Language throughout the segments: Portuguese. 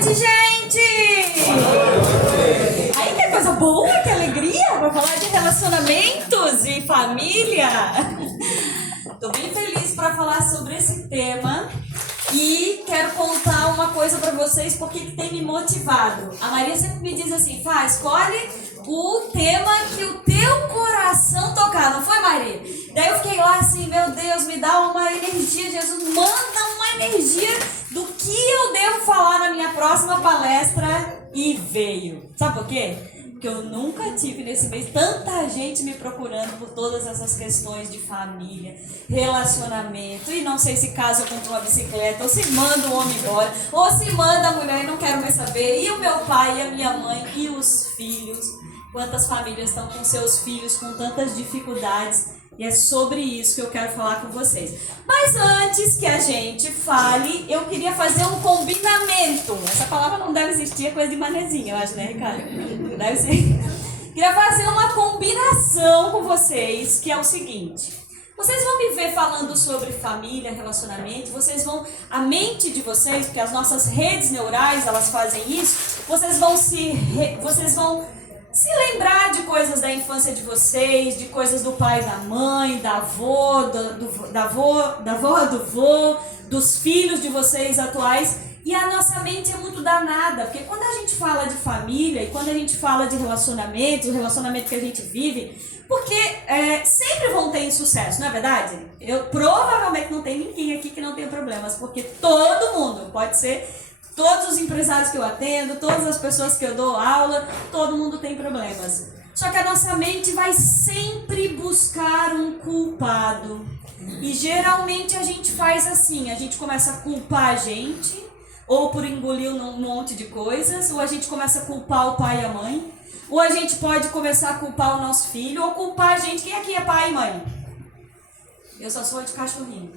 noite, gente! Aí que coisa boa, que alegria! Vou falar de relacionamentos e família. Tô bem feliz para falar sobre esse tema e quero contar uma coisa para vocês porque que tem me motivado. A Maria sempre me diz assim, Fá, escolhe o tema que o teu coração tocar, não foi, Maria? Daí eu fiquei lá assim, meu Deus, me dá uma energia, Jesus, manda uma energia do que eu devo falar na minha próxima palestra e veio. Sabe por quê? Porque eu nunca tive nesse mês tanta gente me procurando por todas essas questões de família, relacionamento, e não sei se casa com uma bicicleta, ou se manda o homem embora, ou se manda a mulher e não quero mais saber, e o meu pai, e a minha mãe, e os filhos. Quantas famílias estão com seus filhos com tantas dificuldades, e é sobre isso que eu quero falar com vocês. Mas antes que a gente fale, eu queria fazer um combinamento. Essa palavra não deve existir, é coisa de manezinha, eu acho, né, Ricardo? Não deve ser. Queria fazer uma combinação com vocês, que é o seguinte. Vocês vão me ver falando sobre família, relacionamento, a mente de vocês, porque as nossas redes neurais, elas fazem isso, vocês vão se lembrar de coisas da infância de vocês, de coisas do pai, da mãe, da avó, da avó, do vô, dos filhos de vocês atuais. E a nossa mente é muito danada, porque quando a gente fala de família e quando a gente fala de relacionamentos, o relacionamento que a gente vive, porque sempre vão ter insucesso, não é verdade? Eu provavelmente não tem ninguém aqui que não tenha problemas, porque todo mundo, pode ser todos os empresários que eu atendo, todas as pessoas que eu dou aula, todo mundo tem problemas. Só que a nossa mente vai sempre buscar um culpado. E geralmente a gente faz assim, a gente começa a culpar a gente, ou por engolir um monte de coisas, ou a gente começa a culpar o pai e a mãe, ou a gente pode começar a culpar o nosso filho, ou culpar a gente. Quem aqui é pai e mãe? Eu só sou de cachorrinho.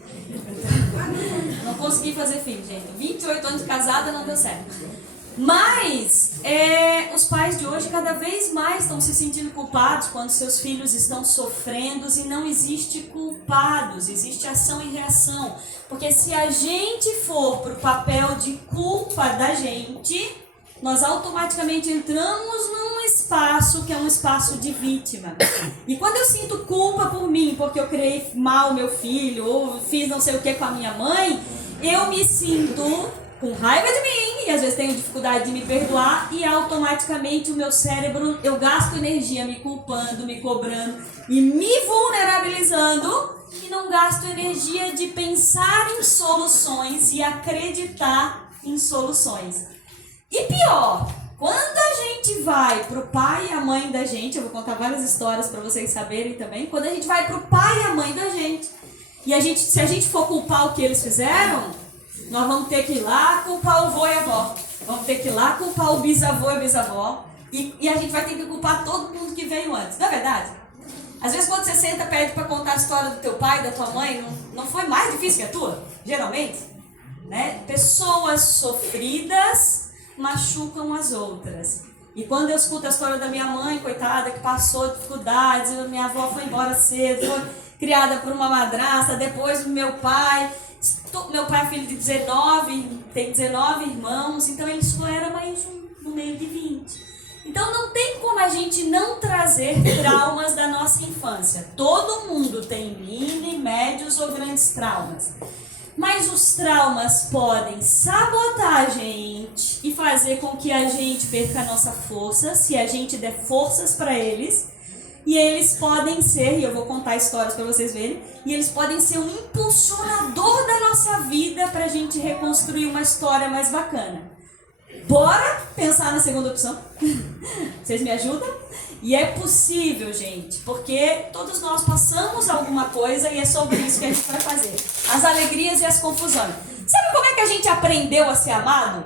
Não consegui fazer filho, gente. 28 anos de casada, não deu certo. Mas os pais de hoje cada vez mais estão se sentindo culpados quando seus filhos estão sofrendo, e não existe culpados, existe ação e reação. Porque se a gente for para o papel de culpa da gente, nós automaticamente entramos num espaço que é um espaço de vítima. E quando eu sinto culpa por mim, porque eu criei mal meu filho, ou fiz não sei o que com a minha mãe, eu me sinto com raiva de mim, e às vezes tenho dificuldade de me perdoar, e automaticamente o meu cérebro, eu gasto energia me culpando, me cobrando, e me vulnerabilizando, e não gasto energia de pensar em soluções e acreditar em soluções. E pior, quando a gente vai pro pai e a mãe da gente, eu vou contar várias histórias para vocês saberem também, quando a gente vai pro pai e a mãe da gente, e se a gente for culpar o que eles fizeram, nós vamos ter que ir lá culpar o vô e a avó, vamos ter que ir lá culpar o bisavô e a bisavó, e a gente vai ter que culpar todo mundo que veio antes, não é verdade? Às vezes quando você senta perto para contar a história do teu pai, da tua mãe, não foi mais difícil que a tua, geralmente, né? Pessoas sofridas machucam as outras. E quando eu escuto a história da minha mãe, coitada, que passou dificuldades, minha avó foi embora cedo, foi criada por uma madrasta, depois meu pai é filho de 19, tem 19 irmãos, então ele só era mais um no meio de 20. Então não tem como a gente não trazer traumas da nossa infância. Todo mundo tem mini, médios ou grandes traumas. Mas os traumas podem sabotar a gente e fazer com que a gente perca a nossa força, se a gente der forças para eles. E eles podem ser, e eu vou contar histórias para vocês verem, e eles podem ser um impulsionador da nossa vida para a gente reconstruir uma história mais bacana. Bora pensar na segunda opção? Vocês me ajudam? E é possível, gente, porque todos nós passamos alguma coisa e é sobre isso que a gente vai fazer. As alegrias e as confusões. Sabe como é que a gente aprendeu a ser amado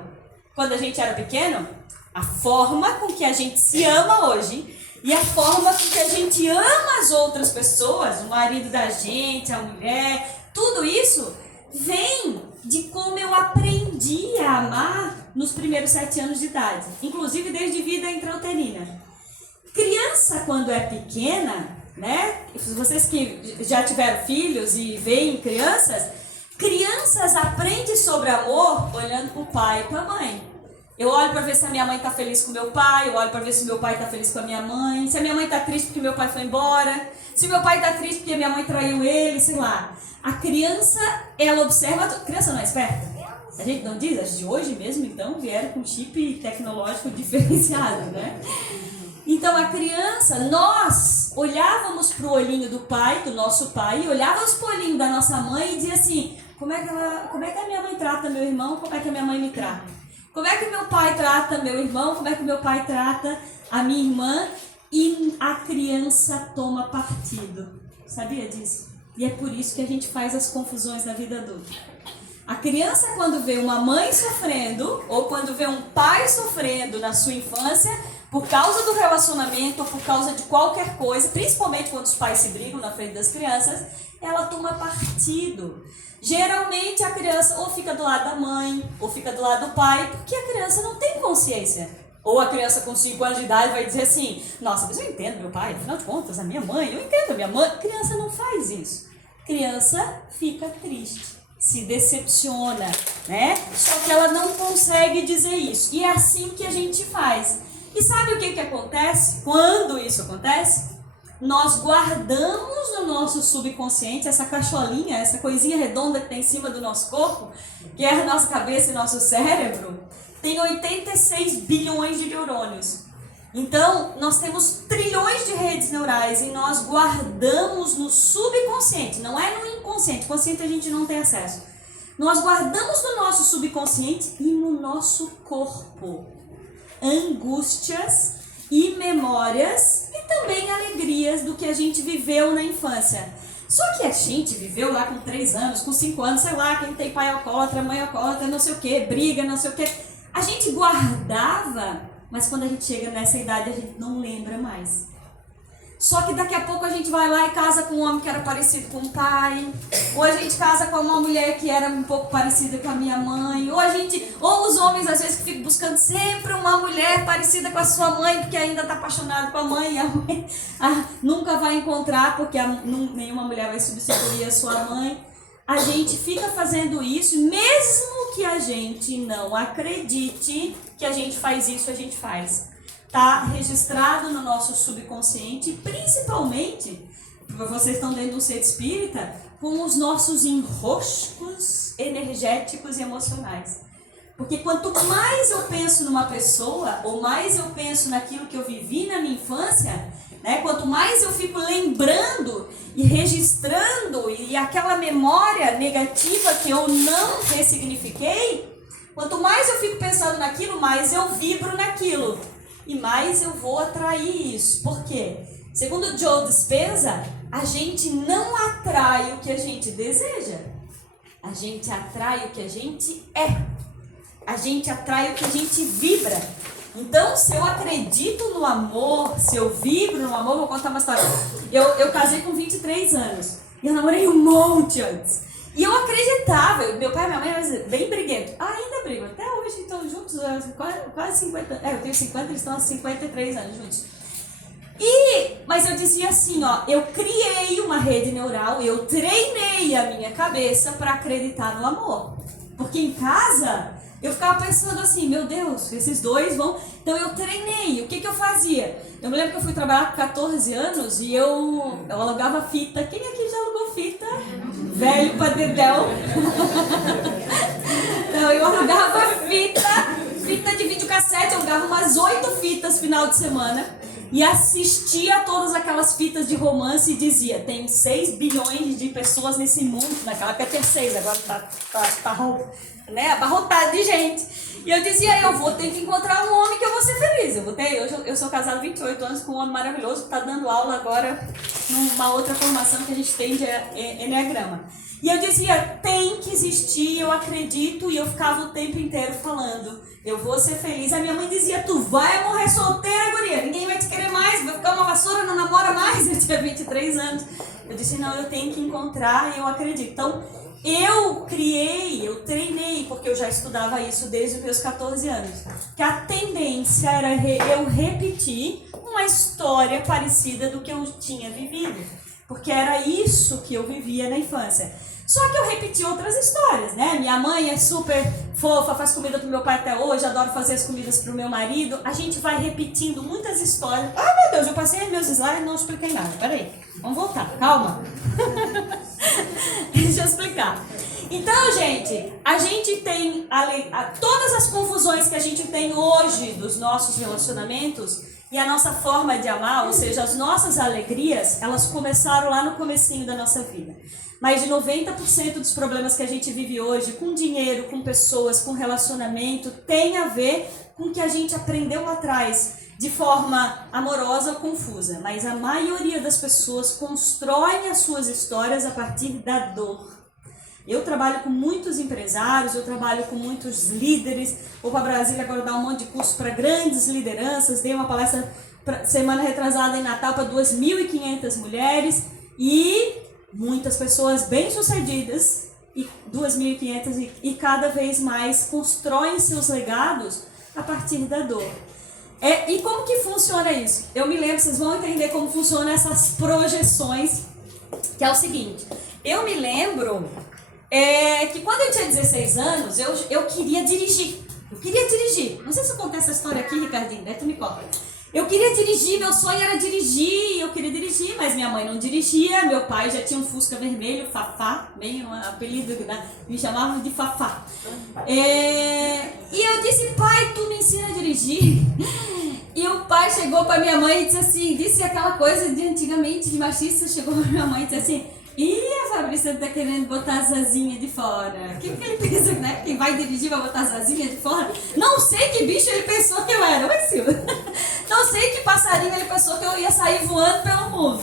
quando a gente era pequeno? A forma com que a gente se ama hoje e a forma com que a gente ama as outras pessoas, o marido da gente, a mulher, tudo isso vem de como eu aprendi a amar nos primeiros 7 anos de idade, inclusive desde vida intrauterina. Criança, quando é pequena, né? Vocês que já tiveram filhos e veem crianças aprendem sobre amor olhando para o pai e para a mãe. Eu olho para ver se a minha mãe está feliz com meu pai, eu olho para ver se meu pai está feliz com a minha mãe, se a minha mãe está triste porque meu pai foi embora, se meu pai está triste porque minha mãe traiu ele, sei lá. A criança, ela observa... A criança não é esperta? A gente não diz? As de hoje mesmo, então, vieram com chip tecnológico diferenciado, né? Então, a criança, nós olhávamos para o olhinho do pai, do nosso pai, e olhávamos para o olhinho da nossa mãe e dizia assim, como é que a minha mãe trata meu irmão, como é que a minha mãe me trata? Como é que meu pai trata meu irmão, como é que meu pai trata a minha irmã? E a criança toma partido. Sabia disso? E é por isso que a gente faz as confusões na vida adulta. A criança, quando vê uma mãe sofrendo, ou quando vê um pai sofrendo na sua infância, por causa do relacionamento, ou por causa de qualquer coisa, principalmente quando os pais se brigam na frente das crianças, ela toma partido. Geralmente a criança ou fica do lado da mãe, ou fica do lado do pai, porque a criança não tem consciência. Ou a criança com 5 anos de idade vai dizer assim, nossa, mas eu entendo meu pai, afinal de contas, a minha mãe, eu entendo a minha mãe. A criança não faz isso. A criança fica triste, se decepciona, né? Só que ela não consegue dizer isso. E é assim que a gente faz. E sabe o que acontece? Quando isso acontece? Nós guardamos no nosso subconsciente essa cacholinha, essa coisinha redonda que tem em cima do nosso corpo, que é a nossa cabeça e nosso cérebro, tem 86 bilhões de neurônios. Então, nós temos trilhões de redes neurais e nós guardamos no subconsciente, não é no inconsciente. Consciente a gente não tem acesso. Nós guardamos no nosso subconsciente e no nosso corpo angústias e memórias e também alegrias do que a gente viveu na infância. Só que a gente viveu lá com 3 anos, com 5 anos, sei lá, quem tem pai alcoólatra, mãe alcoólatra, não sei o que, briga, não sei o que. A gente guardava, mas quando a gente chega nessa idade a gente não lembra mais. Só que daqui a pouco a gente vai lá e casa com um homem que era parecido com o pai, ou a gente casa com uma mulher que era um pouco parecida com a minha mãe, ou os homens às vezes que ficam buscando sempre uma mulher parecida com a sua mãe, porque ainda está apaixonado com a mãe, e a mãe nunca vai encontrar, porque nenhuma mulher vai substituir a sua mãe. A gente fica fazendo isso, mesmo que a gente não acredite que a gente faz isso, a gente faz. Está registrado no nosso subconsciente, principalmente, vocês estão dentro do centro espírita, com os nossos enroscos energéticos e emocionais. Porque quanto mais eu penso numa pessoa, ou mais eu penso naquilo que eu vivi na minha infância, né, quanto mais eu fico lembrando e registrando, e aquela memória negativa que eu não ressignifiquei, quanto mais eu fico pensando naquilo, mais eu vibro naquilo. E mais eu vou atrair isso. Por quê? Segundo Joe Dispenza, a gente não atrai o que a gente deseja. A gente atrai o que a gente é. A gente atrai o que a gente vibra. Então, se eu acredito no amor, se eu vibro no amor, vou contar uma história. Eu casei com 23 anos. E eu namorei um monte antes. E eu acreditava, meu pai e minha mãe eram bem briguentos. Ainda brigam, até hoje estão juntos, quase 50 anos. Eu tenho 50, eles estão há 53 anos juntos. Mas eu dizia assim, ó, eu criei uma rede neural, eu treinei a minha cabeça para acreditar no amor. Porque em casa, eu ficava pensando assim, meu Deus, esses dois vão... Então eu treinei, o que eu fazia? Eu me lembro que eu fui trabalhar com 14 anos e eu alugava fita. Quem aqui já alugou fita? Velho pra dedéu. Então eu alugava fita de videocassete, eu alugava umas 8 fitas final de semana e assistia a todas aquelas fitas de romance e dizia, tem 6 bilhões de pessoas nesse mundo, naquela época tinha 6, agora tá né, abarrotado de gente. E eu dizia, eu vou ter que encontrar um homem que eu vou ser feliz. Hoje eu sou casada há 28 anos com um homem maravilhoso que está dando aula agora numa outra formação que a gente tem de Enneagrama. E eu dizia, tem que existir, eu acredito, e eu ficava o tempo inteiro falando, eu vou ser feliz. A minha mãe dizia, tu vai morrer solteira, guria, ninguém vai te querer mais, vai ficar uma vassoura, não namora mais. Eu tinha 23 anos. Eu disse, não, eu tenho que encontrar e eu acredito. Então, eu treinei, porque eu já estudava isso desde os meus 14 anos, que a tendência era eu repetir uma história parecida do que eu tinha vivido, porque era isso que eu vivia na infância. Só que eu repeti outras histórias, né? Minha mãe é super fofa, faz comida pro meu pai até hoje, adoro fazer as comidas pro meu marido. A gente vai repetindo muitas histórias. Ah, meu Deus, eu passei meus slides e não expliquei nada. Peraí, vamos voltar, calma. Deixa eu explicar. Então, gente, a gente tem todas as confusões que a gente tem hoje dos nossos relacionamentos e a nossa forma de amar, ou seja, as nossas alegrias, elas começaram lá no comecinho da nossa vida. Mais de 90% dos problemas que a gente vive hoje, com dinheiro, com pessoas, com relacionamento, tem a ver com o que a gente aprendeu lá atrás, de forma amorosa ou confusa. Mas a maioria das pessoas constroem as suas histórias a partir da dor. Eu trabalho com muitos empresários, eu trabalho com muitos líderes. Vou para Brasília agora dar um monte de curso para grandes lideranças. Dei uma palestra semana retrasada em Natal para 2.500 mulheres e muitas pessoas bem-sucedidas, e 2.500 e cada vez mais constroem seus legados a partir da dor. E como que funciona isso? Eu me lembro, vocês vão entender como funcionam essas projeções, que é o seguinte. Eu me lembro que quando eu tinha 16 anos, eu queria dirigir. Não sei se eu contei essa história aqui, Ricardinho, né? Tu me conta. Eu queria dirigir, meu sonho era dirigir, eu queria dirigir, mas minha mãe não dirigia, meu pai já tinha um Fusca vermelho, Fafá, bem um apelido, né? Me chamavam de Fafá. E eu disse, pai, tu me ensina a dirigir? E o pai chegou para minha mãe e disse assim, disse aquela coisa de antigamente, de machista, chegou para minha mãe e disse assim, e a Fabrícia tá querendo botar as asinhas de fora. O que ele pensa, né? Quem vai dirigir vai botar as asinhas de fora? Não sei que bicho ele pensou que eu era. Oi, Silvia. Não sei que passarinho ele pensou que eu ia sair voando pelo mundo.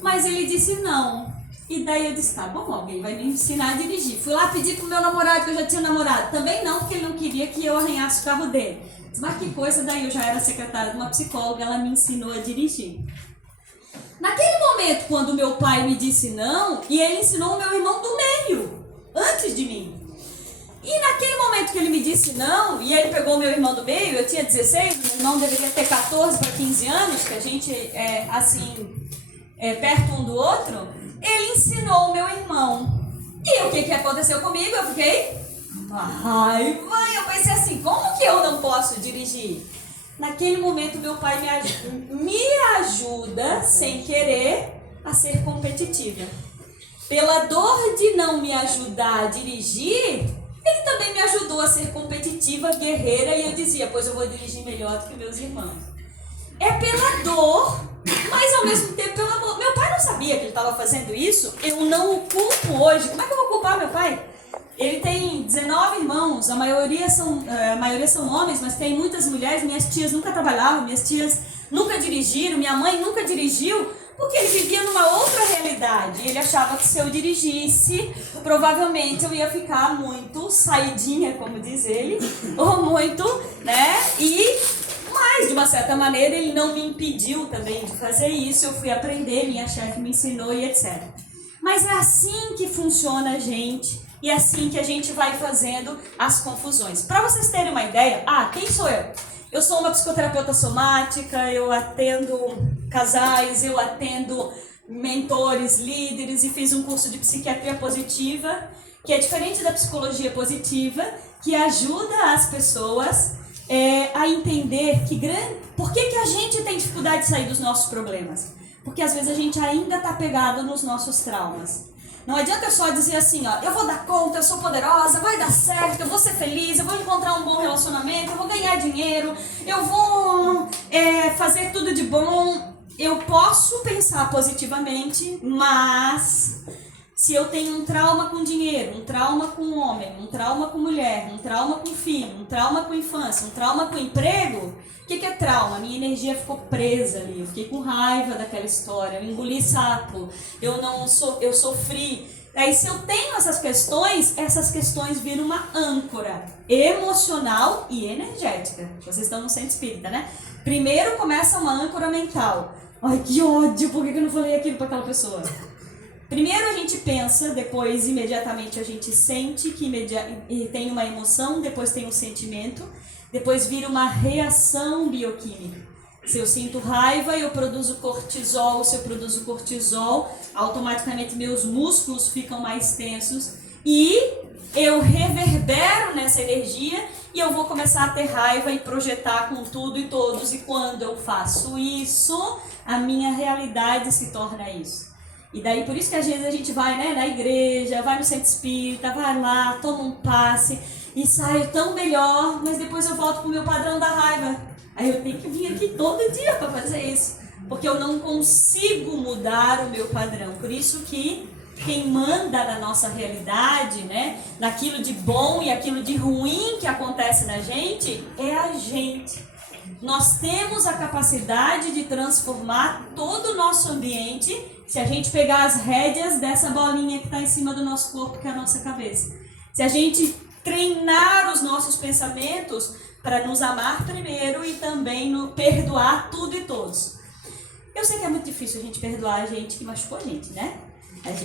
Mas ele disse não. E daí eu disse, tá bom, alguém vai me ensinar a dirigir. Fui lá pedir pro meu namorado, que eu já tinha namorado. Também não, porque ele não queria que eu arranhasse o carro dele. Mas que coisa, daí eu já era secretária de uma psicóloga, ela me ensinou a dirigir. Naquele momento, quando meu pai me disse não, e ele ensinou o meu irmão do meio, antes de mim. E naquele momento que ele me disse não, e ele pegou o meu irmão do meio, eu tinha 16, meu irmão deveria ter 14 para 15 anos, que a gente é assim, perto um do outro, ele ensinou o meu irmão. E o que aconteceu comigo? Eu fiquei raiva, eu pensei assim, como que eu não posso dirigir? Naquele momento, meu pai me ajuda, sem querer, a ser competitiva. Pela dor de não me ajudar a dirigir, ele também me ajudou a ser competitiva, guerreira, e eu dizia, pois eu vou dirigir melhor do que meus irmãos. É pela dor, mas ao mesmo tempo pelo amor. Meu pai não sabia que ele estava fazendo isso, eu não o culpo hoje. Como é que eu vou culpar meu pai? Ele tem 19 irmãos, a maioria são homens, mas tem muitas mulheres. Minhas tias nunca trabalhavam, minhas tias nunca dirigiram, minha mãe nunca dirigiu, porque ele vivia numa outra realidade. Ele achava que se eu dirigisse, provavelmente eu ia ficar muito saidinha, como diz ele, ou muito, né? Mas, de uma certa maneira, ele não me impediu também de fazer isso. Eu fui aprender, minha chefe me ensinou e etc. Mas é assim que funciona a gente. E é assim que a gente vai fazendo as confusões. Para vocês terem uma ideia, quem sou eu? Eu sou uma psicoterapeuta somática, eu atendo casais, eu atendo mentores, líderes e fiz um curso de psiquiatria positiva, que é diferente da psicologia positiva, que ajuda as pessoas a entender por que a gente tem dificuldade de sair dos nossos problemas. Porque às vezes a gente ainda está pegado nos nossos traumas. Não adianta eu só dizer assim, eu vou dar conta, eu sou poderosa, vai dar certo, eu vou ser feliz, eu vou encontrar um bom relacionamento, eu vou ganhar dinheiro, eu vou fazer tudo de bom. Eu posso pensar positivamente, mas se eu tenho um trauma com dinheiro, um trauma com homem, um trauma com mulher, um trauma com filho, um trauma com infância, um trauma com emprego, o que é trauma? Minha energia ficou presa ali, eu fiquei com raiva daquela história, eu engoli sapo, eu sofri. Aí se eu tenho essas questões viram uma âncora emocional e energética. Vocês estão no centro espírita, né? Primeiro começa uma âncora mental. Ai, que ódio, por que eu não falei aquilo para aquela pessoa? Primeiro a gente pensa, depois imediatamente a gente sente, que tem uma emoção, depois tem um sentimento, depois vira uma reação bioquímica. Se eu sinto raiva, eu produzo cortisol. Se eu produzo cortisol, automaticamente meus músculos ficam mais tensos e eu reverbero nessa energia e eu vou começar a ter raiva e projetar com tudo e todos. E quando eu faço isso, a minha realidade se torna isso. E daí por isso que às vezes a gente vai, né, na igreja, vai no centro espírita, vai lá, toma um passe e saio tão melhor, mas depois eu volto pro meu padrão da raiva. Aí eu tenho que vir aqui todo dia para fazer isso, porque eu não consigo mudar o meu padrão. Por isso que quem manda na nossa realidade, né, naquilo de bom e aquilo de ruim que acontece na gente, é a gente. Nós temos a capacidade de transformar todo o nosso ambiente se a gente pegar as rédeas dessa bolinha que está em cima do nosso corpo, que é a nossa cabeça. Se a gente treinar os nossos pensamentos para nos amar primeiro e também no perdoar tudo e todos. Eu sei que é muito difícil a gente perdoar a gente que machucou a gente, né?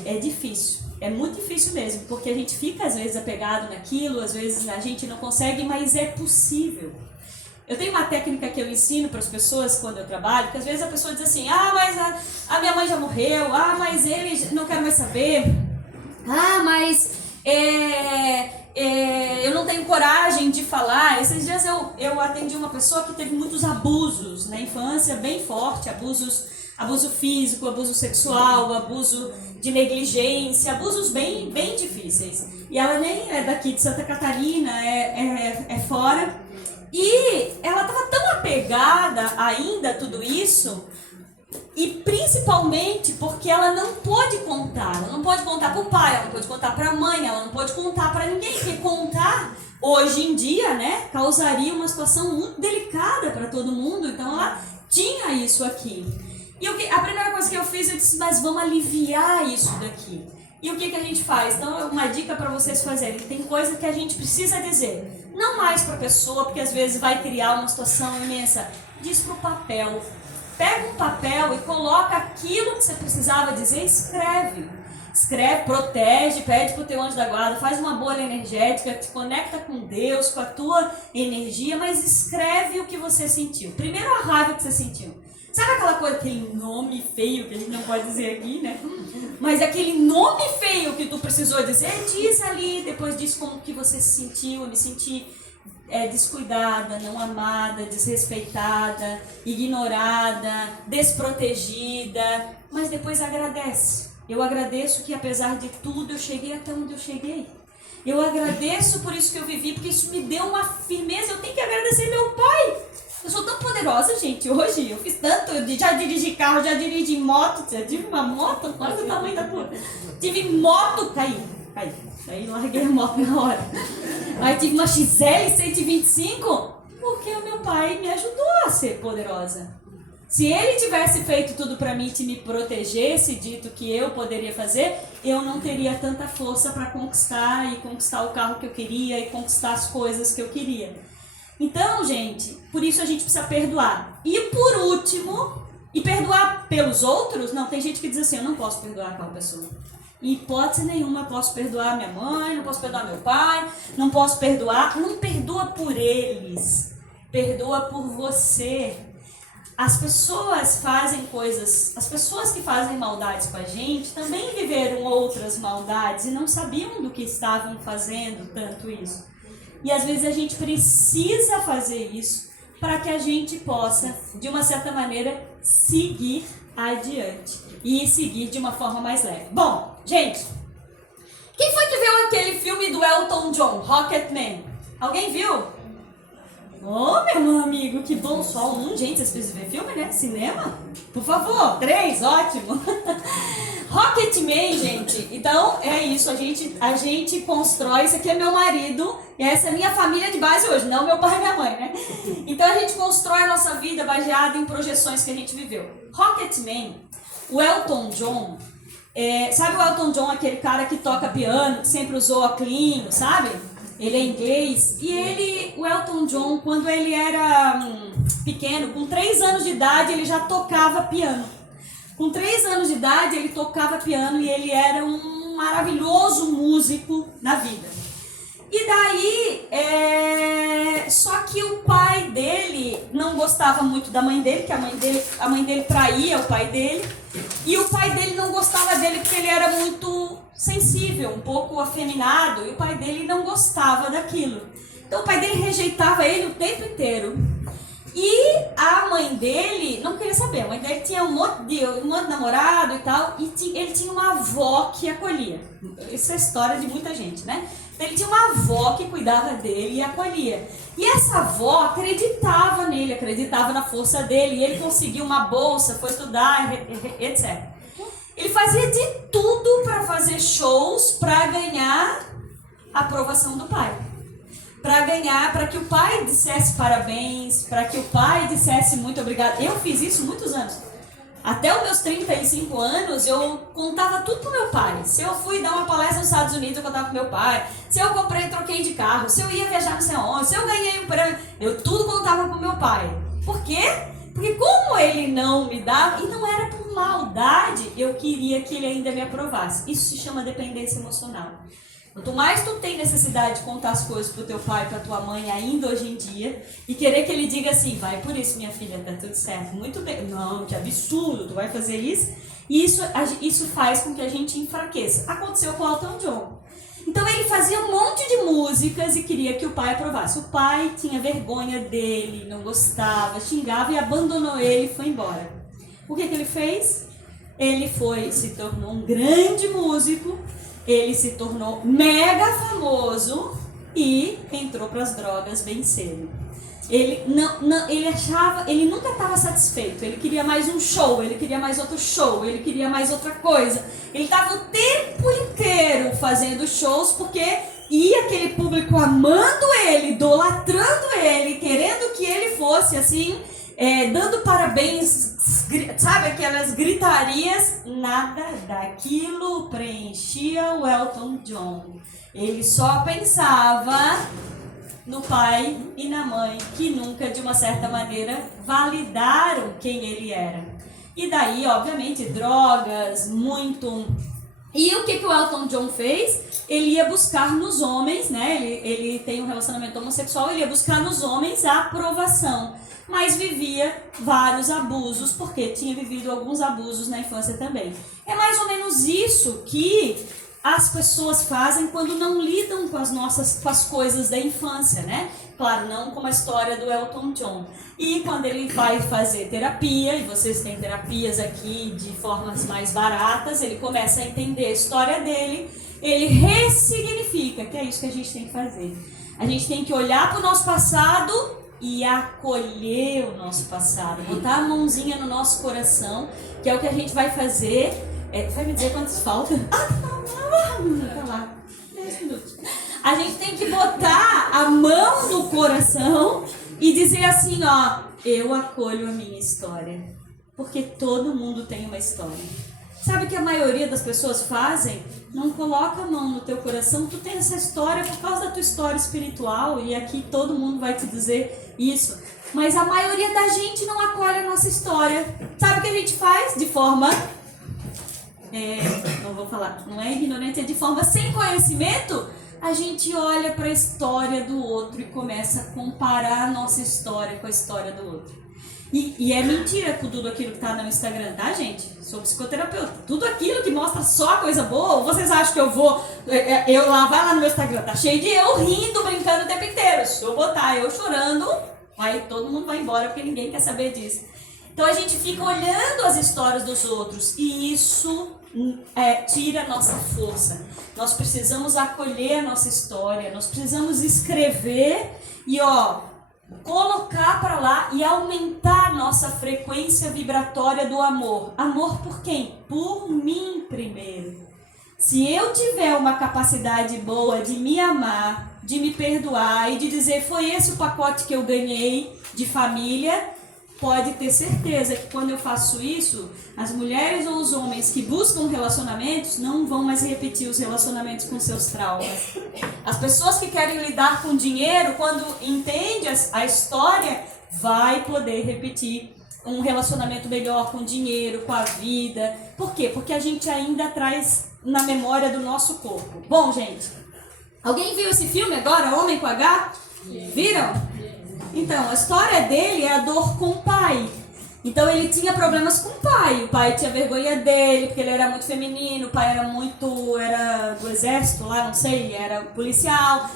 É difícil, é muito difícil mesmo, porque a gente fica às vezes apegado naquilo, às vezes a gente não consegue, mas é possível. Eu tenho uma técnica que eu ensino para as pessoas quando eu trabalho, que às vezes a pessoa diz assim, mas a minha mãe já morreu, mas ele não quero mais saber, mas eu não tenho coragem de falar. Esses dias eu atendi uma pessoa que teve muitos abusos na infância, bem forte, abuso físico, abuso sexual, abuso de negligência, abusos bem, bem difíceis. E ela nem é daqui de Santa Catarina, é fora. E ela estava tão apegada ainda a tudo isso, e principalmente porque ela não pôde contar. Ela não pode contar para o pai, ela não pode contar para a mãe, ela não pode contar para ninguém. Porque contar, hoje em dia, né, causaria uma situação muito delicada para todo mundo. Então ela tinha isso aqui. E a primeira coisa que eu fiz, eu disse, mas vamos aliviar isso daqui. E o que a gente faz? Então, uma dica para vocês fazerem. Tem coisa que a gente precisa dizer. Não mais para a pessoa, porque às vezes vai criar uma situação imensa. Diz para o papel. Pega um papel e coloca aquilo que você precisava dizer, escreve. Escreve, protege, pede para o teu anjo da guarda, faz uma bolha energética, te conecta com Deus, com a tua energia, mas escreve o que você sentiu. Primeiro a raiva que você sentiu. Sabe aquela coisa, aquele nome feio que a gente não pode dizer aqui, né? Mas aquele nome feio que tu precisou dizer, diz ali, depois diz como que você se sentiu. Eu me senti descuidada, não amada, desrespeitada, ignorada, desprotegida, mas depois agradece. Eu agradeço que apesar de tudo eu cheguei até onde eu cheguei. Eu agradeço por isso que eu vivi, porque isso me deu uma firmeza. Eu tenho que agradecer meu pai. Eu sou tão poderosa, gente, hoje. Eu fiz tanto, eu já dirigi carro, já dirigi moto. Já tive uma moto, quase o tamanho da tua. Tive moto, caí. Aí larguei a moto na hora. Aí tive uma XL 125, porque o meu pai me ajudou a ser poderosa. Se ele tivesse feito tudo pra mim, me protegesse, dito que eu poderia fazer, eu não teria tanta força para conquistar o carro que eu queria e conquistar as coisas que eu queria. Então, gente, por isso a gente precisa perdoar. E por último, e perdoar pelos outros, não, tem gente que diz assim, eu não posso perdoar aquela pessoa. Em hipótese nenhuma, eu posso perdoar minha mãe, não posso perdoar meu pai, não posso perdoar, não perdoa por eles, perdoa por você. As pessoas fazem coisas, as pessoas que fazem maldades com a gente também viveram outras maldades e não sabiam do que estavam fazendo tanto isso. E às vezes a gente precisa fazer isso para que a gente possa, de uma certa maneira, seguir adiante e seguir de uma forma mais leve. Bom, gente, quem foi que viu aquele filme do Elton John, Rocketman? Alguém viu? Meu amigo, que bom, só um. Gente, vocês precisam ver filme, né? Cinema? Por favor, 3, ótimo. Rocketman, gente. Então, é isso, a gente constrói. Isso aqui é meu marido, e essa é a minha família de base hoje, não meu pai e minha mãe, né? Então, a gente constrói a nossa vida baseada em projeções que a gente viveu. Rocketman, o Elton John, sabe o Elton John, aquele cara que toca piano, que sempre usou óculos, sabe? Ele é inglês. E o Elton John, quando ele era pequeno, com 3 anos de idade, ele já tocava piano. Com 3 anos de idade, ele tocava piano e ele era um maravilhoso músico na vida. E daí, só que o pai dele não gostava muito da mãe dele, que a mãe dele traía o pai dele. E o pai dele não gostava dele porque ele era muito sensível, um pouco afeminado. E o pai dele não gostava daquilo. Então o pai dele rejeitava ele o tempo inteiro. E a mãe dele não queria saber. A mãe dele tinha um monte de namorado e tal. E ele tinha uma avó que acolhia. Essa é a história de muita gente, né? Ele tinha uma avó que cuidava dele e acolhia. E essa avó acreditava nele, acreditava na força dele. E ele conseguiu uma bolsa, foi estudar, etc. Ele fazia de tudo para fazer shows, para ganhar a aprovação do pai. Para ganhar, para que o pai dissesse parabéns, para que o pai dissesse muito obrigado. Eu fiz isso muitos anos. Até os meus 35 anos, eu contava tudo pro meu pai. Se eu fui dar uma palestra nos Estados Unidos, eu contava pro meu pai. Se eu comprei, troquei de carro. Se eu ia viajar não sei onde. Se eu ganhei um prêmio, eu tudo contava pro meu pai. Por quê? Porque como ele não me dava, e não era por maldade, eu queria que ele ainda me aprovasse. Isso se chama dependência emocional. Quanto mais tu tem necessidade de contar as coisas pro teu pai, pra tua mãe, ainda hoje em dia, e querer que ele diga assim, vai por isso, minha filha, tá tudo certo, muito bem. Não, que absurdo, tu vai fazer isso. E isso faz com que a gente enfraqueça. Aconteceu com o Elton John. Então ele fazia um monte de músicas e queria que o pai aprovasse. O pai tinha vergonha dele, não gostava, xingava e abandonou ele e foi embora. O que ele fez? Ele se tornou um grande músico. Ele se tornou mega famoso e entrou para as drogas bem cedo. Ele nunca estava satisfeito. Ele queria mais um show, ele queria mais outro show, ele queria mais outra coisa. Ele estava o tempo inteiro fazendo shows porque ia aquele público amando ele, idolatrando ele, querendo que ele fosse assim, dando parabéns, sabe, aquelas gritarias. Nada daquilo preenchia o Elton John. Ele só pensava no pai e na mãe, que nunca, de uma certa maneira, validaram quem ele era. E daí, obviamente, drogas, muito... E o que o Elton John fez? Ele ia buscar nos homens, né? Ele tem um relacionamento homossexual, ele ia buscar nos homens a aprovação. Mas vivia vários abusos, porque tinha vivido alguns abusos na infância também. É mais ou menos isso que as pessoas fazem quando não lidam com as coisas da infância, né? Claro, não como a história do Elton John. E quando ele vai fazer terapia, e vocês têm terapias aqui de formas mais baratas, ele começa a entender a história dele, ele ressignifica, que é isso que a gente tem que fazer. A gente tem que olhar para o nosso passado e acolher o nosso passado, botar a mãozinha no nosso coração, que é o que a gente vai fazer. Vai me dizer quantos faltam? Tá lá, 10 minutos. A gente tem que botar a mão no coração e dizer assim, ó, eu acolho a minha história, porque todo mundo tem uma história. Sabe o que a maioria das pessoas fazem? Não coloca a mão no teu coração. Tu tem essa história por causa da tua história espiritual, e aqui todo mundo vai te dizer isso. Mas a maioria da gente não acolhe a nossa história. Sabe o que a gente faz? De forma... não vou falar, não é ignorante, é de forma sem conhecimento. A gente olha para a história do outro e começa a comparar a nossa história com a história do outro. E é mentira com tudo aquilo que tá no Instagram, tá, gente? Sou psicoterapeuta. Tudo aquilo que mostra só coisa boa, ou vocês acham que eu vou... vai lá no meu Instagram, tá cheio de eu rindo, brincando o tempo inteiro. Se eu botar eu chorando, todo mundo vai embora, porque ninguém quer saber disso. Então a gente fica olhando as histórias dos outros, e isso tira a nossa força. Nós precisamos acolher a nossa história, nós precisamos escrever e colocar para lá e aumentar a nossa frequência vibratória do amor. Amor por quem? Por mim primeiro. Se eu tiver uma capacidade boa de me amar, de me perdoar e de dizer, foi esse o pacote que eu ganhei de família, pode ter certeza que quando eu faço isso, as mulheres ou os homens que buscam relacionamentos não vão mais repetir os relacionamentos com seus traumas. As pessoas que querem lidar com dinheiro, quando entende a história, vai poder repetir um relacionamento melhor com dinheiro, com a vida. Por quê? Porque a gente ainda traz na memória do nosso corpo. Bom, gente, Alguém viu esse filme agora, Homem com H? Viram? Então, a história dele é a dor com o pai. Então ele tinha problemas com o pai tinha vergonha dele, porque ele era muito feminino, o pai era do exército lá, não sei, era policial.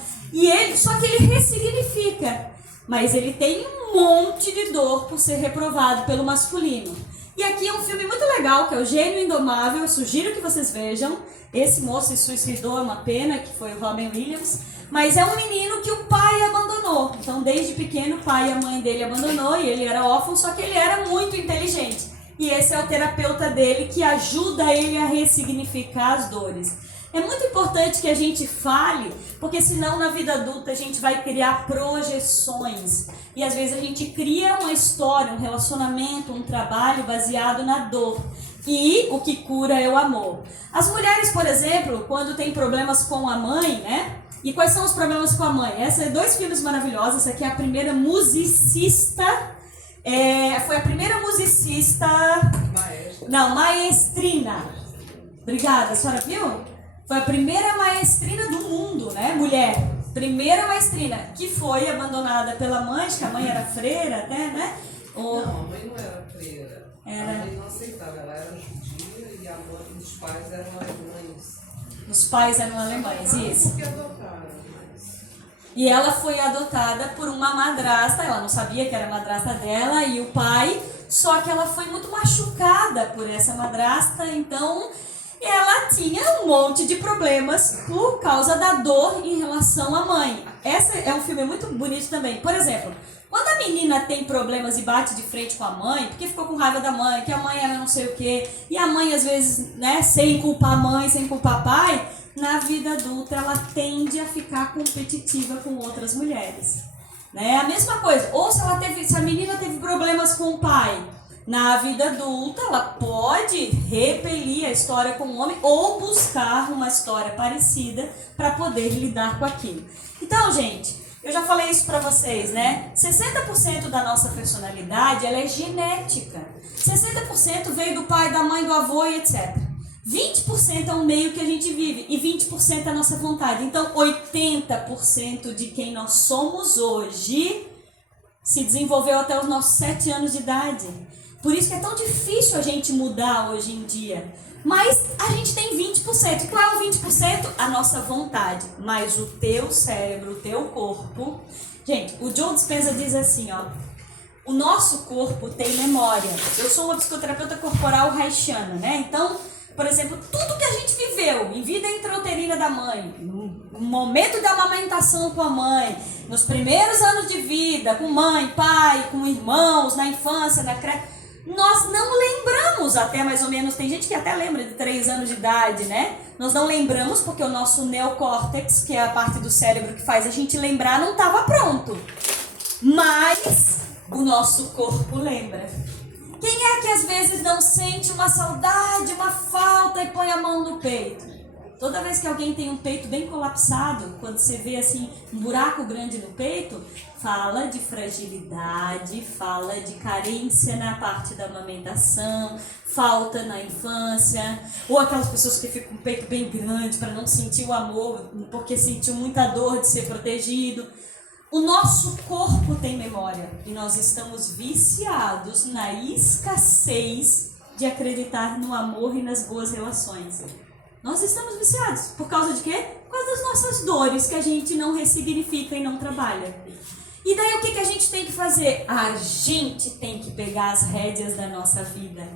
Só que ele ressignifica, mas ele tem um monte de dor por ser reprovado pelo masculino. E aqui é um filme muito legal, que é o Gênio Indomável, eu sugiro que vocês vejam. Esse moço se suicidou, é uma pena, que foi o Robin Williams. Mas é um menino que o pai abandonou. Então, desde pequeno, o pai e a mãe dele abandonou e ele era órfão, só que ele era muito inteligente. E esse é o terapeuta dele que ajuda ele a ressignificar as dores. É muito importante que a gente fale, porque senão na vida adulta a gente vai criar projeções. E às vezes a gente cria uma história, um relacionamento, um trabalho baseado na dor. E o que cura é o amor. As mulheres, por exemplo, quando tem problemas com a mãe, né? E quais são os problemas com a mãe? Esses são 2 filmes maravilhosos. Essa aqui é a primeira musicista. Foi a primeira musicista... maestrina. Obrigada, a senhora viu? Foi a primeira maestrina do mundo, né? Mulher. Primeira maestrina, que foi abandonada pela mãe, acho que a mãe era freira até, né? Não, a mãe não era freira. A mãe não aceitava, ela era judia e os pais eram alemães. Os pais eram alemães, isso. Porque adotaram, E ela foi adotada por uma madrasta, ela não sabia que era a madrasta dela, e o pai, só que ela foi muito machucada por essa madrasta, então ela tinha um monte de problemas por causa da dor em relação à mãe. Esse é um filme muito bonito também. Por exemplo, quando a menina tem problemas e bate de frente com a mãe, porque ficou com raiva da mãe, que a mãe era não sei o quê, e a mãe às vezes, né, sem culpar a mãe, sem culpar o pai, na vida adulta ela tende a ficar competitiva com outras mulheres. Né? A mesma coisa, ou se a menina teve problemas com o pai, na vida adulta ela pode repelir a história com o homem ou buscar uma história parecida para poder lidar com aquilo. Então, gente, eu já falei isso para vocês, né? 60% da nossa personalidade ela é genética. 60% veio do pai, da mãe, do avô e etc. 20% é o meio que a gente vive e 20% é a nossa vontade. Então, 80% de quem nós somos hoje se desenvolveu até os nossos 7 anos de idade. Por isso que é tão difícil a gente mudar hoje em dia. Mas a gente tem 20%. E qual é o 20%? A nossa vontade. Mas o teu cérebro, o teu corpo... Gente, o Joe Dispenza diz assim, ó. O nosso corpo tem memória. Eu sou uma psicoterapeuta corporal haitiana, né? Então, por exemplo, tudo que a gente viveu em vida intrauterina da mãe, no momento da amamentação com a mãe, nos primeiros anos de vida, com mãe, pai, com irmãos, na infância, na creche... Nós não lembramos até mais ou menos, tem gente que até lembra de 3 anos de idade, né? Nós não lembramos porque o nosso neocórtex, que é a parte do cérebro que faz a gente lembrar, não estava pronto. Mas o nosso corpo lembra. Quem é que às vezes não sente uma saudade, uma falta e põe a mão no peito? Toda vez que alguém tem um peito bem colapsado, quando você vê assim um buraco grande no peito, fala de fragilidade, fala de carência na parte da amamentação, falta na infância, ou aquelas pessoas que ficam com o peito bem grande para não sentir o amor, porque sentiu muita dor de ser protegido. O nosso corpo tem memória e nós estamos viciados na escassez de acreditar no amor e nas boas relações. Nós estamos viciados. Por causa de quê? Por causa das nossas dores que a gente não ressignifica e não trabalha. E daí o que a gente tem que fazer? A gente tem que pegar as rédeas da nossa vida.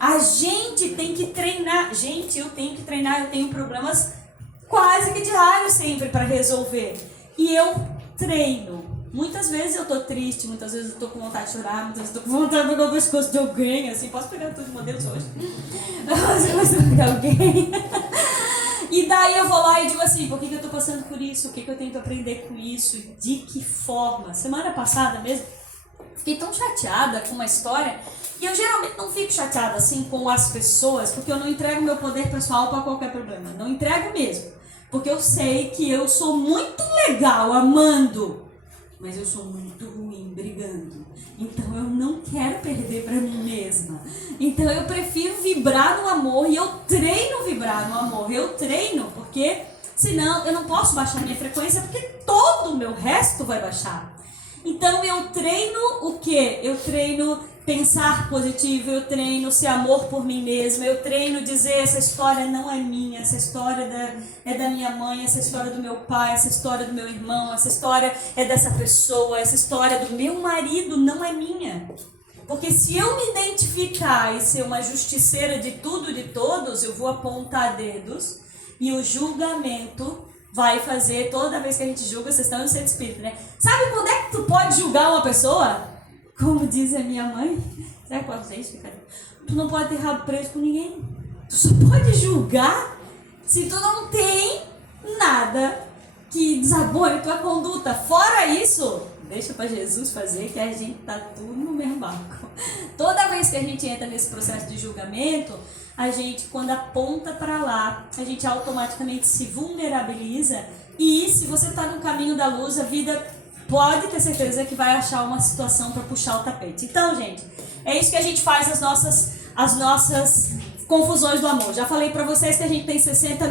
A gente tem que treinar. Gente, eu tenho que treinar. Eu tenho problemas quase que diários sempre para resolver. E eu treino. Muitas vezes eu tô triste, muitas vezes eu tô com vontade de chorar, muitas vezes eu tô com vontade de pegar o pescoço de alguém, assim, posso pegar todos os modelos hoje? Você vai pegar alguém? E daí eu vou lá e digo assim, por que eu tô passando por isso? O que eu tenho que aprender com isso? De que forma? Semana passada mesmo, fiquei tão chateada com uma história, e eu geralmente não fico chateada assim com as pessoas, porque eu não entrego meu poder pessoal para qualquer problema, não entrego mesmo, porque eu sei que eu sou muito legal amando, mas eu sou muito ruim brigando. Então eu não quero perder para mim mesma. Então eu prefiro vibrar no amor e eu treino vibrar no amor. Eu treino porque Senão, eu não posso baixar minha frequência porque todo o meu resto vai baixar. Então, eu treino o quê? Eu treino pensar positivo, eu treino ser amor por mim mesma, eu treino dizer essa história não é minha, essa história é da minha mãe, essa história do meu pai, essa história do meu irmão, essa história é dessa pessoa, essa história do meu marido não é minha. Porque se eu me identificar e ser uma justiceira de tudo e de todos, eu vou apontar dedos e o julgamento vai fazer, toda vez que a gente julga, vocês estão no centro espírita, né? Sabe quando é que tu pode julgar uma pessoa? Como diz a minha mãe, será que pode ser isso? Tu não pode ter rabo preso com ninguém. Tu só pode julgar se tu não tem nada que desabone tua conduta. Fora isso, deixa para Jesus fazer, que a gente tá tudo no mesmo barco. Toda vez que a gente entra nesse processo de julgamento, a gente, quando aponta para lá, a gente automaticamente se vulnerabiliza. E se você tá no caminho da luz, a vida pode ter certeza que vai achar uma situação para puxar o tapete. Então, gente, é isso que a gente faz as nossas confusões do amor. Já falei para vocês que a gente tem 60,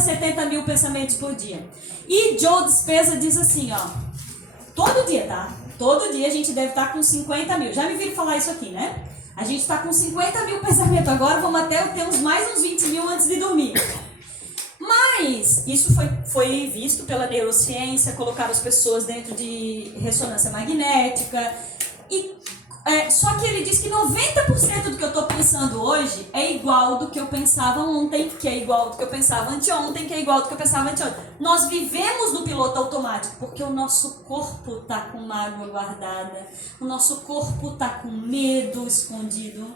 70 mil pensamentos por dia. E Joe Dispenza diz assim, ó, todo dia, tá? Todo dia a gente deve estar com 50 mil. Já me viram falar isso aqui, né? A gente está com 50 mil pensamentos agora, vamos até ter mais uns 20 mil antes de dormir. Mas isso foi visto pela neurociência, colocar as pessoas dentro de ressonância magnética. Só que ele diz que 90% do que eu estou pensando hoje é igual do que eu pensava ontem, que é igual do que eu pensava anteontem, que é igual do que eu pensava anteontem. Nós vivemos no piloto automático, porque o nosso corpo está com mágoa guardada, o nosso corpo está com medo escondido,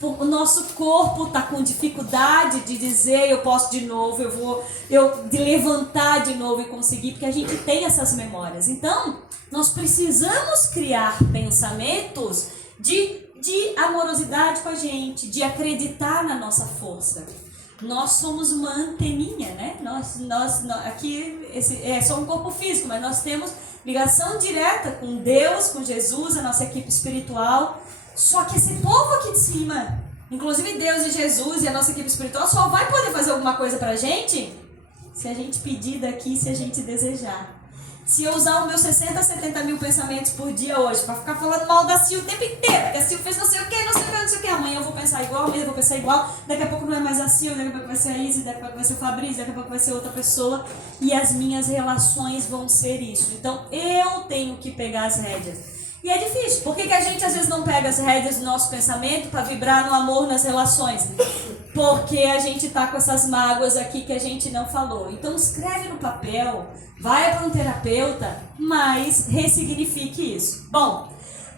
o nosso corpo está com dificuldade de dizer eu posso de novo, de levantar de novo e conseguir, porque a gente tem essas memórias. Então, nós precisamos criar pensamentos de amorosidade com a gente, de acreditar na nossa força. Nós somos uma anteninha, né? Nós aqui é só um corpo físico, mas nós temos ligação direta com Deus, com Jesus, a nossa equipe espiritual. Só que esse povo aqui de cima, inclusive Deus e Jesus e a nossa equipe espiritual, só vai poder fazer alguma coisa pra gente se a gente pedir daqui, se a gente desejar. Se eu usar os meus 60, 70 mil pensamentos por dia hoje pra ficar falando mal da Sil o tempo inteiro, que a Sil fez não sei o que, não sei o que, amanhã eu vou pensar igual, amanhã eu vou pensar igual, daqui a pouco não é mais a Sil, daqui a pouco vai ser a Izzy, daqui a pouco vai ser o Fabrício, daqui a pouco vai ser outra pessoa, e as minhas relações vão ser isso. Então eu tenho que pegar as rédeas. E é difícil. Por que a gente às vezes não pega as rédeas do nosso pensamento para vibrar no amor nas relações? Porque a gente tá com essas mágoas aqui que a gente não falou. Então escreve no papel, vai para um terapeuta, mas ressignifique isso. Bom,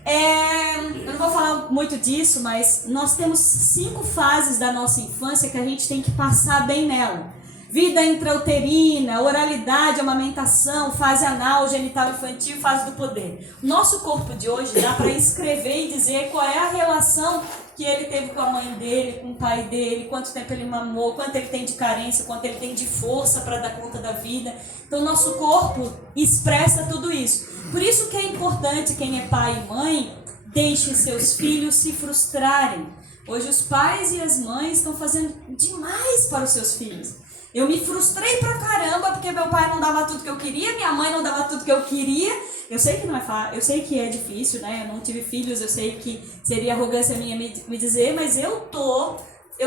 eu não vou falar muito disso, mas nós temos 5 fases da nossa infância que a gente tem que passar bem nela. Vida intrauterina, oralidade, amamentação, fase anal, genital infantil, fase do poder. Nosso corpo de hoje dá para escrever e dizer qual é a relação que ele teve com a mãe dele, com o pai dele, quanto tempo ele mamou, quanto ele tem de carência, quanto ele tem de força para dar conta da vida. Então, nosso corpo expressa tudo isso. Por isso que é importante, quem é pai e mãe, deixe seus filhos se frustrarem. Hoje os pais e as mães estão fazendo demais para os seus filhos. Eu me frustrei pra caramba porque meu pai não dava tudo que eu queria, minha mãe não dava tudo que eu queria. Eu sei que não é fácil, eu sei que é difícil, né? Eu não tive filhos, eu sei que seria arrogância minha me dizer, mas eu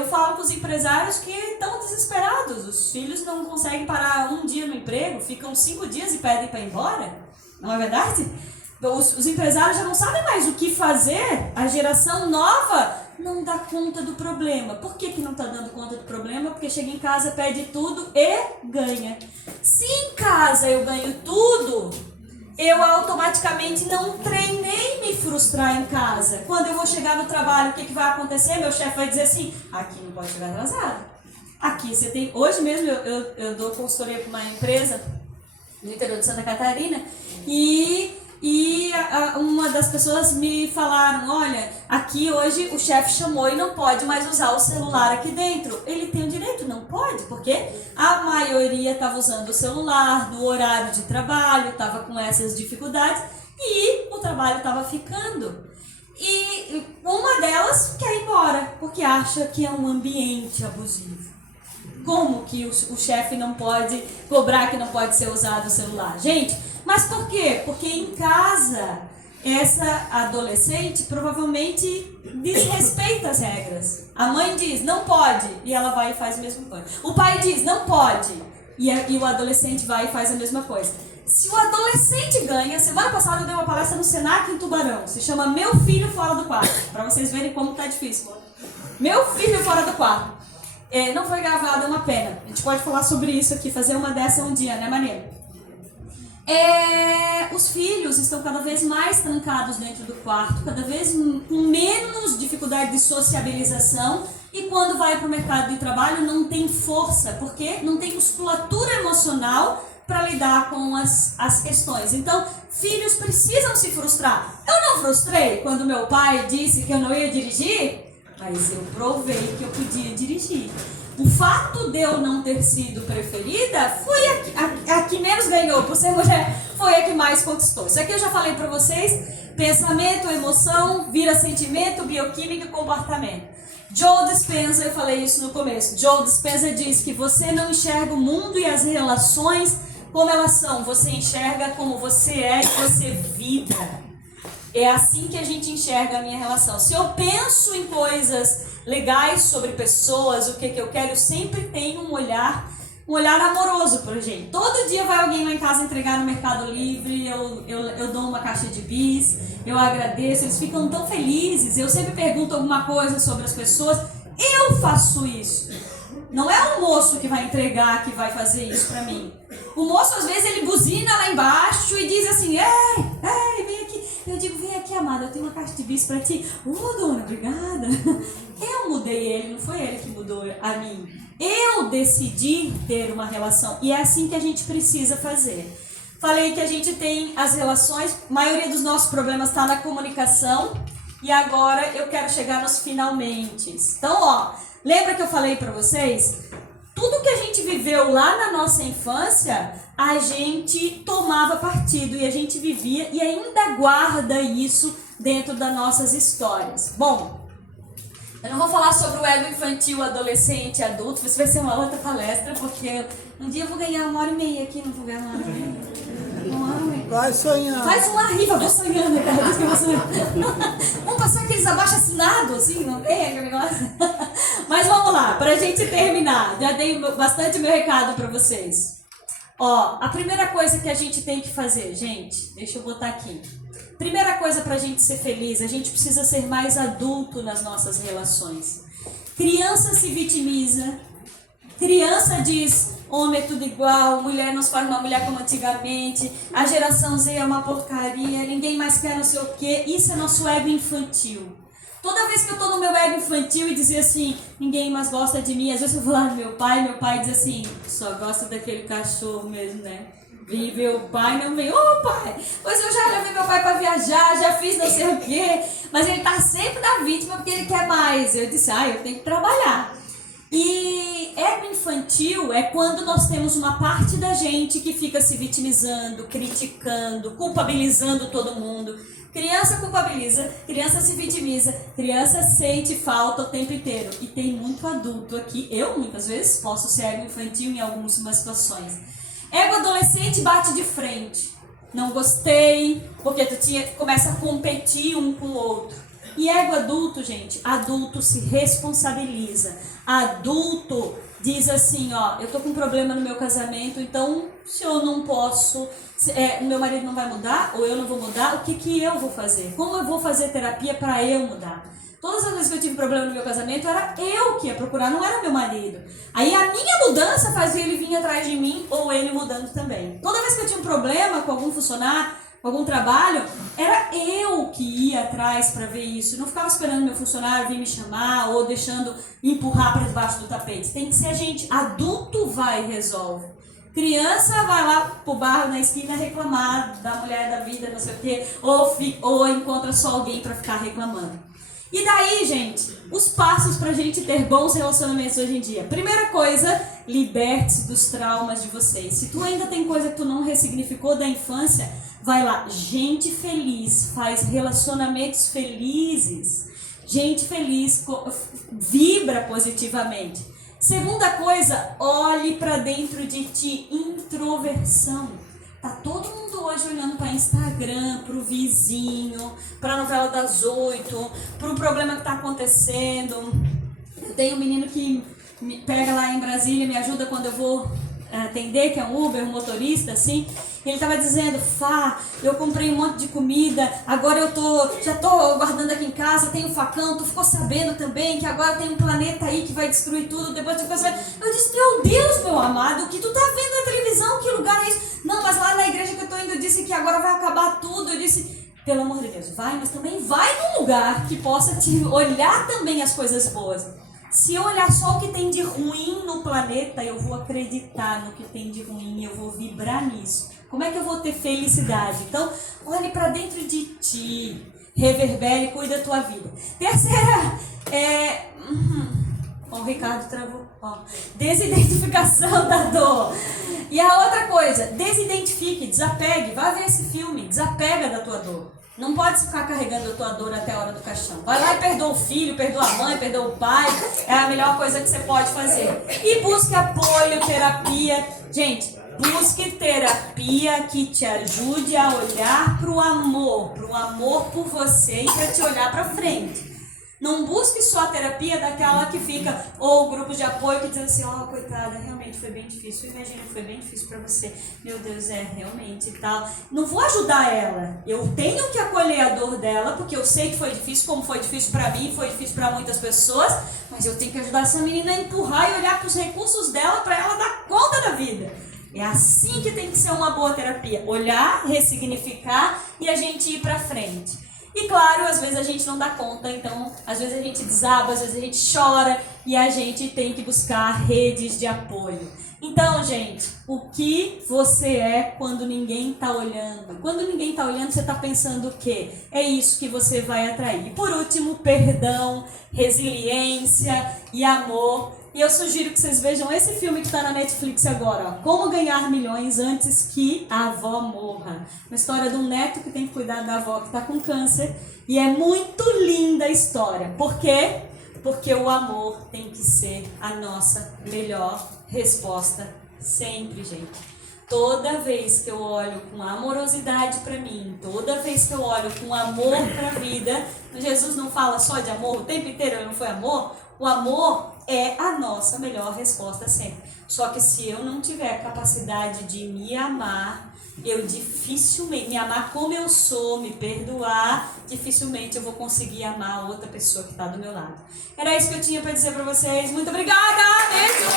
falo com os empresários que estão desesperados. Os filhos não conseguem parar um dia no emprego, ficam 5 dias e pedem para ir embora. Não é verdade? Os empresários já não sabem mais o que fazer. A geração nova não dá conta do problema. Por que não está dando conta do problema? Porque chega em casa, pede tudo e ganha. Se em casa eu ganho tudo, eu automaticamente não treinei me frustrar em casa. Quando eu vou chegar no trabalho, o que vai acontecer? Meu chefe vai dizer assim, aqui não pode chegar atrasado. Aqui você tem... Hoje mesmo eu dou consultoria para uma empresa no interior de Santa Catarina e uma das pessoas me falaram, olha, aqui hoje o chefe chamou e não pode mais usar o celular aqui dentro. Ele tem o direito, não pode, porque a maioria estava usando o celular no horário de trabalho, estava com essas dificuldades e o trabalho estava ficando. E uma delas quer ir embora, porque acha que é um ambiente abusivo. Como que o chefe não pode cobrar que não pode ser usado o celular? Gente, mas por quê? Porque em casa, essa adolescente provavelmente desrespeita as regras. A mãe diz, não pode, e ela vai e faz a mesma coisa. O pai diz, não pode, e o adolescente vai e faz a mesma coisa. Se o adolescente ganha, semana passada eu dei uma palestra no Senac em Tubarão, se chama Meu Filho Fora do Quarto, para vocês verem como tá difícil. Meu Filho Fora do Quarto. Não foi gravada, é uma pena. A gente pode falar sobre isso aqui, fazer uma dessa um dia, né, maneiro? Os filhos estão cada vez mais trancados dentro do quarto, cada vez com menos dificuldade de sociabilização, e quando vai para o mercado de trabalho não tem força, porque não tem musculatura emocional para lidar com as questões. Então, filhos precisam se frustrar. Eu não frustrei quando meu pai disse que eu não ia dirigir, mas eu provei que eu podia dirigir. O fato de eu não ter sido preferida foi a que menos ganhou, por ser mulher, foi a que mais conquistou. Isso aqui eu já falei para vocês, pensamento, emoção, vira sentimento, bioquímica e comportamento. Joe Dispenza, eu falei isso no começo, Joe Dispenza diz que você não enxerga o mundo e as relações como elas são, você enxerga como você é e você vibra. É assim que a gente enxerga a minha relação. Se eu penso em coisas legais sobre pessoas, o que eu quero, eu sempre tenho um olhar amoroso pra gente. Todo dia vai alguém lá em casa entregar no Mercado Livre, eu dou uma caixa de bis, eu agradeço, eles ficam tão felizes, eu sempre pergunto alguma coisa sobre as pessoas, eu faço isso. Não é o moço que vai entregar, que vai fazer isso pra mim. O moço, às vezes, ele buzina lá embaixo e diz assim, ei, vem aqui. Eu digo, vem aqui, amada, eu tenho uma caixa de bis pra ti. Dona, obrigada. Eu mudei ele, não foi ele que mudou a mim. Eu decidi ter uma relação. E é assim que a gente precisa fazer. Falei que a gente tem as relações, a maioria dos nossos problemas está na comunicação. E agora eu quero chegar nos finalmente. Então, lembra que eu falei pra vocês? Tudo que a gente viveu lá na nossa infância, a gente tomava partido e a gente vivia e ainda guarda isso dentro das nossas histórias. Bom, eu não vou falar sobre o ego infantil, adolescente, adulto, isso vai ser uma outra palestra, porque um dia eu vou ganhar 1h30 aqui, não vou ganhar 1h30. Vai sonhando. Faz uma rifa, vou sonhando, cada vez que eu vou sonhando. Vamos passar aqueles abaixo-assinados, assim, não tem aquele negócio? Mas vamos lá, pra gente terminar. Já dei bastante meu recado pra vocês. A primeira coisa que a gente tem que fazer, gente, deixa eu botar aqui. Primeira coisa pra gente ser feliz, a gente precisa ser mais adulto nas nossas relações. Criança se vitimiza, criança diz, homem é tudo igual, mulher não se faz uma mulher como antigamente, a geração Z é uma porcaria, ninguém mais quer não sei o quê. Isso é nosso ego infantil. Toda vez que eu tô no meu ego infantil e dizia assim, ninguém mais gosta de mim, às vezes eu vou lá no meu pai diz assim, só gosta daquele cachorro mesmo, né? Vive o pai, não vem, pai, pois eu já levei meu pai pra viajar, já fiz não sei o quê, mas ele tá sempre na vítima porque ele quer mais. Eu disse, eu tenho que trabalhar. E ego infantil é quando nós temos uma parte da gente que fica se vitimizando, criticando, culpabilizando todo mundo. Criança culpabiliza, criança se vitimiza, criança sente falta o tempo inteiro. E tem muito adulto aqui, eu muitas vezes posso ser ego infantil em algumas situações. Ego adolescente bate de frente. Não gostei, porque começa a competir um com o outro. E ego adulto, gente, adulto se responsabiliza. Adulto diz assim, eu tô com um problema no meu casamento, então se eu não posso, meu marido não vai mudar, ou eu não vou mudar, o que eu vou fazer? Como eu vou fazer terapia para eu mudar? Todas as vezes que eu tive problema no meu casamento, era eu que ia procurar, não era meu marido. Aí a minha mudança fazia ele vir atrás de mim, ou ele mudando também. Toda vez que eu tinha um problema com algum funcionário, com algum trabalho, era eu que ia atrás para ver isso. Eu não ficava esperando meu funcionário vir me chamar, ou deixando empurrar para debaixo do tapete. Tem que ser a gente, adulto vai e resolve. Criança vai lá pro bar na esquina reclamar da mulher da vida, não sei o quê, ou encontra só alguém para ficar reclamando. E daí, gente, os passos pra gente ter bons relacionamentos hoje em dia. Primeira coisa, liberte-se dos traumas de vocês. Se tu ainda tem coisa que tu não ressignificou da infância, vai lá. Gente feliz faz relacionamentos felizes. Gente feliz vibra positivamente. Segunda coisa, olhe para dentro de ti, introversão. Tá todo mundo hoje olhando para Instagram, pro vizinho, para a novela das 8, para o problema que tá acontecendo. Eu tenho um menino que me pega lá em Brasília, me ajuda quando eu vou atender, que é um Uber, um motorista, assim. Ele estava dizendo, Fá, eu comprei um monte de comida, agora já tô guardando aqui em casa, tenho um facão, tu ficou sabendo também que agora tem um planeta aí que vai destruir tudo, depois tu ficou sabendo. Eu disse, meu Deus, meu amado, o que tu tá vendo na televisão, que lugar é isso? Não, mas lá na igreja que eu tô indo, disse que agora vai acabar tudo. Eu disse, pelo amor de Deus, vai, mas também vai num lugar que possa te olhar também as coisas boas. Se eu olhar só o que tem de ruim no planeta, eu vou acreditar no que tem de ruim, eu vou vibrar nisso. Como é que eu vou ter felicidade? Então, olhe para dentro de ti, reverbere, cuida da tua vida. Terceira, o Ricardo travou. Desidentificação da dor. E a outra coisa, desidentifique, desapegue, vá ver esse filme, desapega da tua dor. Não pode ficar carregando a tua dor até a hora do caixão. Vai lá e perdoa o filho, perdoa a mãe, perdoa o pai. É a melhor coisa que você pode fazer. E busque apoio, terapia. Gente, busque terapia que te ajude a olhar para o amor por você e para te olhar para frente. Não busque só a terapia daquela que fica, ou grupos de apoio que diz assim, coitada, realmente foi bem difícil, imagina, foi bem difícil pra você, meu Deus, realmente e tal. Não vou ajudar ela, eu tenho que acolher a dor dela, porque eu sei que foi difícil, como foi difícil pra mim, foi difícil pra muitas pessoas, mas eu tenho que ajudar essa menina a empurrar e olhar pros recursos dela pra ela dar conta da vida. É assim que tem que ser uma boa terapia, olhar, ressignificar e a gente ir pra frente. E claro, às vezes a gente não dá conta, então às vezes a gente desaba, às vezes a gente chora e a gente tem que buscar redes de apoio. Então, gente, o que você é quando ninguém tá olhando? Quando ninguém tá olhando, você tá pensando o quê? É isso que você vai atrair. E por último, perdão, resiliência e amor. E eu sugiro que vocês vejam esse filme que está na Netflix agora, Como Ganhar Milhões Antes que a Avó Morra. Uma história de um neto que tem que cuidar da avó que está com câncer. E é muito linda a história. Por quê? Porque o amor tem que ser a nossa melhor resposta sempre, gente. Toda vez que eu olho com amorosidade para mim, toda vez que eu olho com amor para a vida, Jesus não fala só de amor o tempo inteiro, ele não foi amor? O amor é a nossa melhor resposta sempre. Só que se eu não tiver capacidade de me amar, eu dificilmente, me amar como eu sou, me perdoar, dificilmente eu vou conseguir amar a outra pessoa que está do meu lado. Era isso que eu tinha para dizer para vocês. Muito obrigada! Beijo!